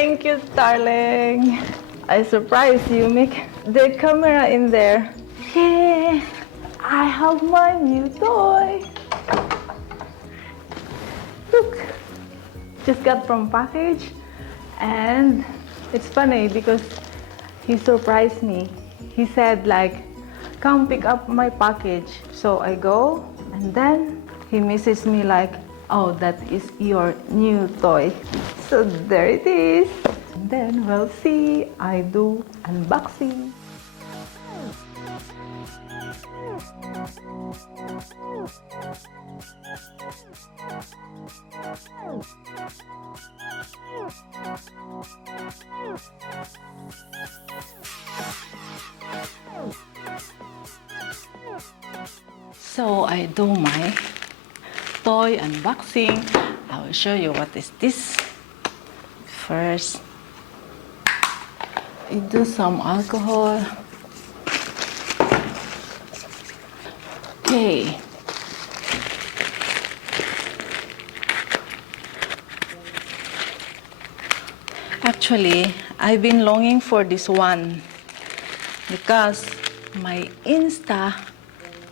Thank you, darling. I surprised you, make the camera in there. Yeah, I have my new toy. Look, just got from package, and it's funny because he surprised me. He said like, come pick up my package. So I go, and then he messages me like, oh, that is your new toy. So there it is. And then we'll see, I do unboxing. So I do my toy unboxing. I will show you what is this. First, I do some alcohol. Okay. Actually, I've been longing for this one because my Insta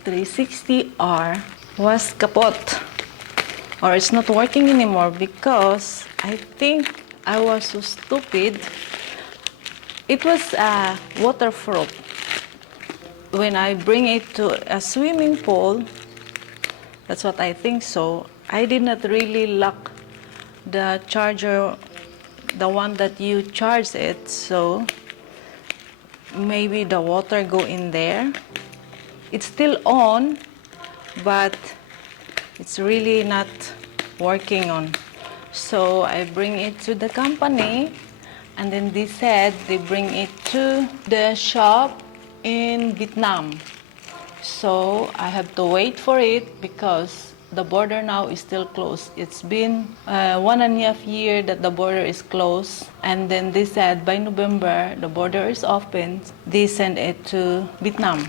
360R was kapot, or it's not working anymore because I think I was so stupid. It was waterproof. When I bring it to a swimming pool, that's what I think so, I did not really lock the charger, the one that you charge it, so maybe the water go in there. It's still on, but it's really not working on. So I bring it to the company, and then they said they bring it to the shop in Vietnam. So I have to wait for it because the border now is still closed. It's been 1.5 years that the border is closed, and then they said by November the border is open. They send it to Vietnam.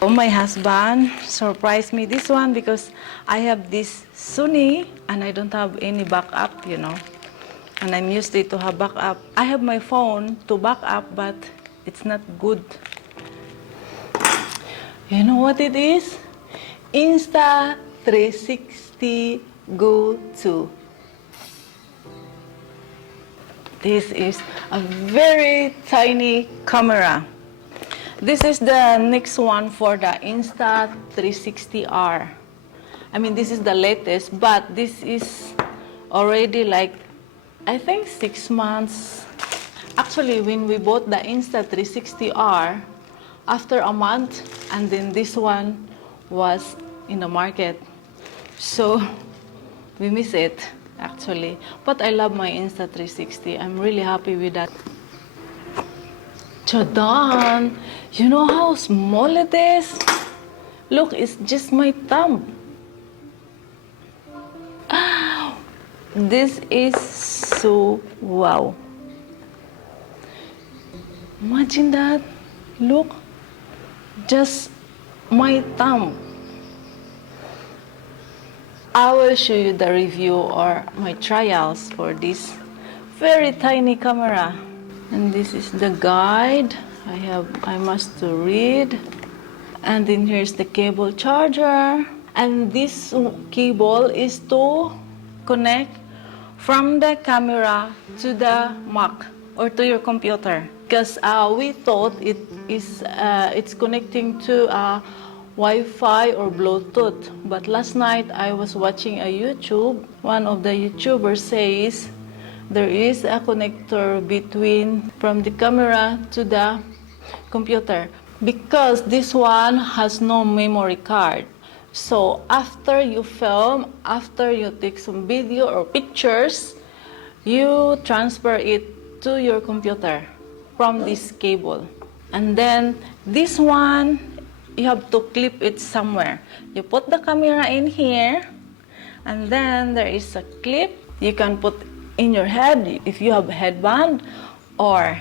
So my husband surprised me this one because I have this Sony and I don't have any backup, you know, and I'm used to have backup. I have my phone to back up, but it's not good. You know what it is? Insta 360 GO2. This is a very tiny camera. This is the next one for the Insta 360R. I mean, this is the latest, but this is already like, I think 6 months. Actually, when we bought the Insta 360R, after a month, and then this one was in the market. So we miss it, actually. But I love my Insta 360. I'm really happy with that. Chadan! You know how small it is? Look, it's just my thumb. Ah, this is so wow. Imagine that. Look, just my thumb. I will show you the review or my trials for this very tiny camera. And this is the guide. I must to read. And then here's the cable charger. And this cable is to connect from the camera to the Mac or to your computer. Because we thought it's connecting to Wi-Fi or Bluetooth. But last night I was watching a YouTube. One of the YouTubers says there is a connector between from the camera to the computer because this one has no memory card. So after you film, after you take some video or pictures, you transfer it to your computer from this cable. And then this one, you have to clip it somewhere. You put the camera in here, and then there is a clip you can put in your head if you have a headband, or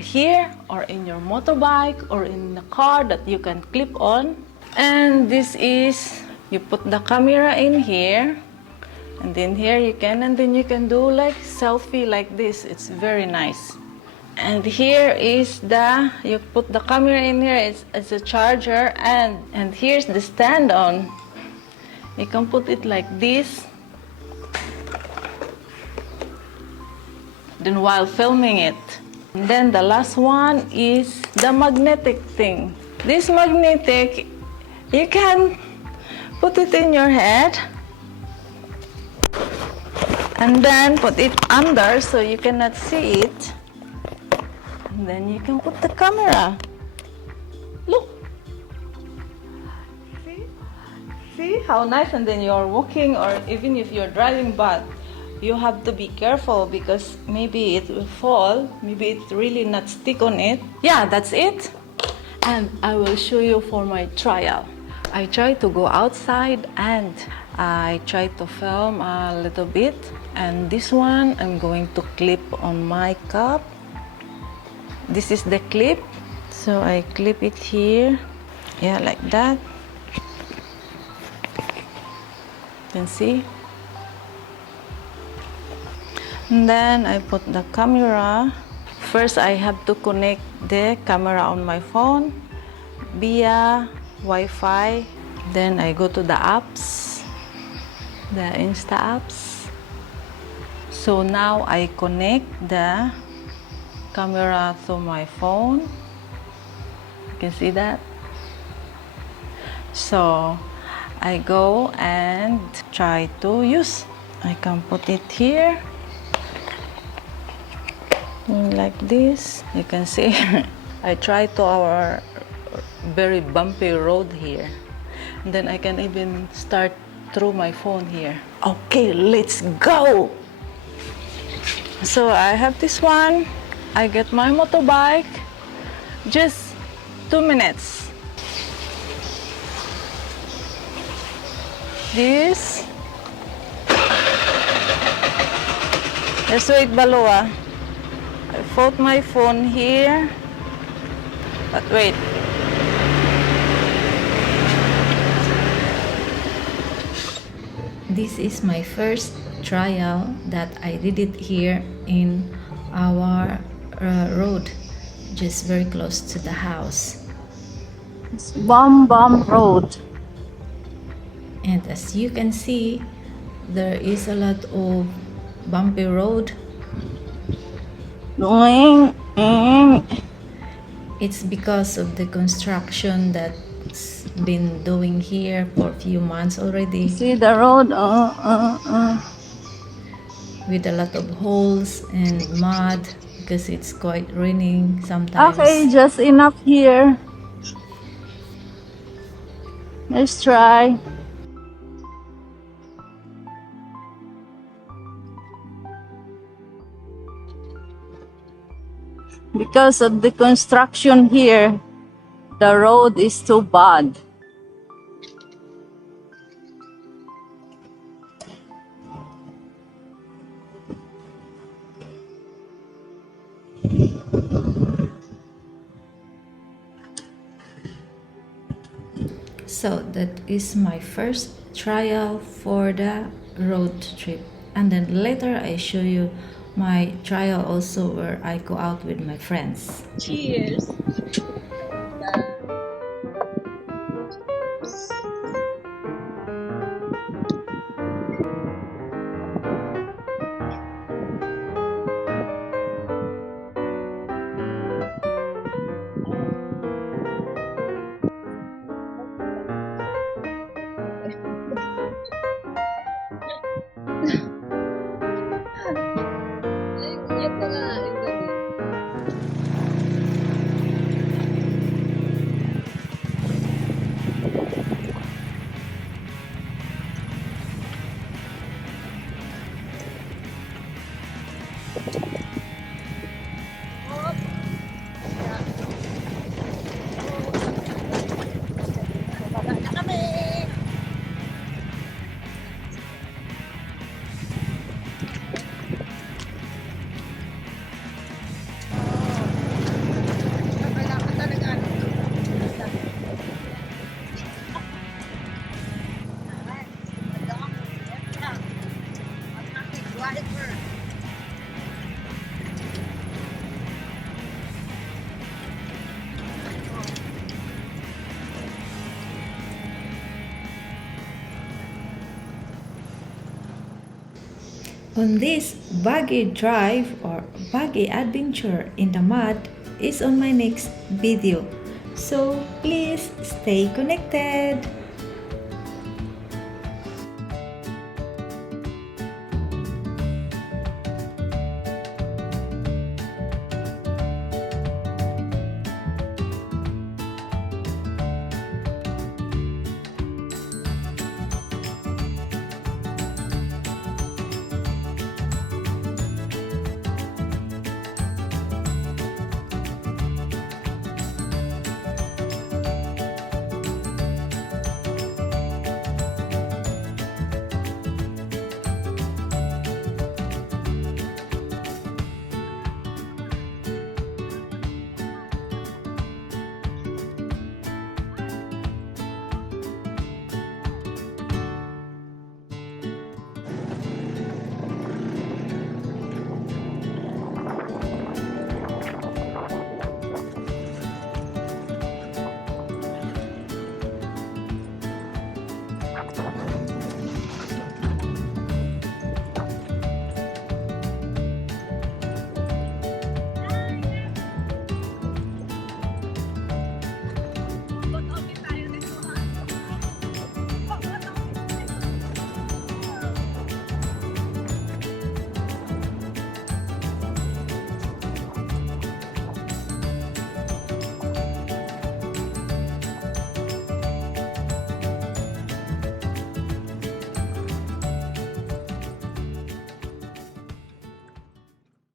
here, or in your motorbike, or in the car that you can clip on. And this is, you put the camera in here, And then here you can, and then you can do like selfie like this. It's very nice. And here is you put the camera in here, it's a charger, and here's the stand on. You can put it like this. Then while filming it. And then the last one is the magnetic thing. This magnetic, you can put it in your head and then put it under so you cannot see it. And then you can put the camera. Look. See how nice? And then you're walking, or even if you're driving, but you have to be careful because maybe it will fall. Maybe it's really not stick on it. Yeah, that's it. And I will show you for my trial. I try to go outside and I try to film a little bit. And this one I'm going to clip on my cup. This is the clip. So I clip it here. Yeah, like that. You can see. And then I put the camera. First, I have to connect the camera on my phone via Wi-Fi. Then I go to the apps, the Insta apps. So now I connect the camera to my phone. You can see that. So I go and try to use. I can put it here. Like this, you can see. I try to our very bumpy road here, and then I can even start through my phone here. Okay, let's go. So I have this one. I get my motorbike. Just 2 minutes. This. Let's wait, Balua. I put my phone here, but wait. This is my first trial that I did it here in our road, just very close to the house. It's Bum Road. And as you can see, there is a lot of bumpy road. It's because of the construction that's been doing here for a few months already. See the road? With a lot of holes and mud because it's quite raining sometimes. Okay, just enough here. Let's try. Because of the construction here, the road is too bad. So that is my first trial for the road trip, and then later I show you my trial also where I go out with my friends. Cheers. on this buggy drive or buggy adventure in the mud is on my next video. So please stay connected.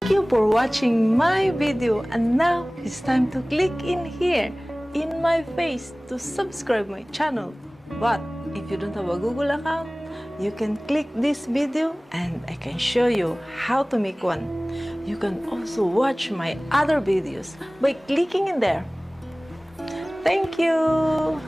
Thank you for watching my video, and now it's time to click in here in my face to subscribe my channel. But if you don't have a Google account, you can click this video and I can show you how to make one. You can also watch my other videos by clicking in there. Thank you.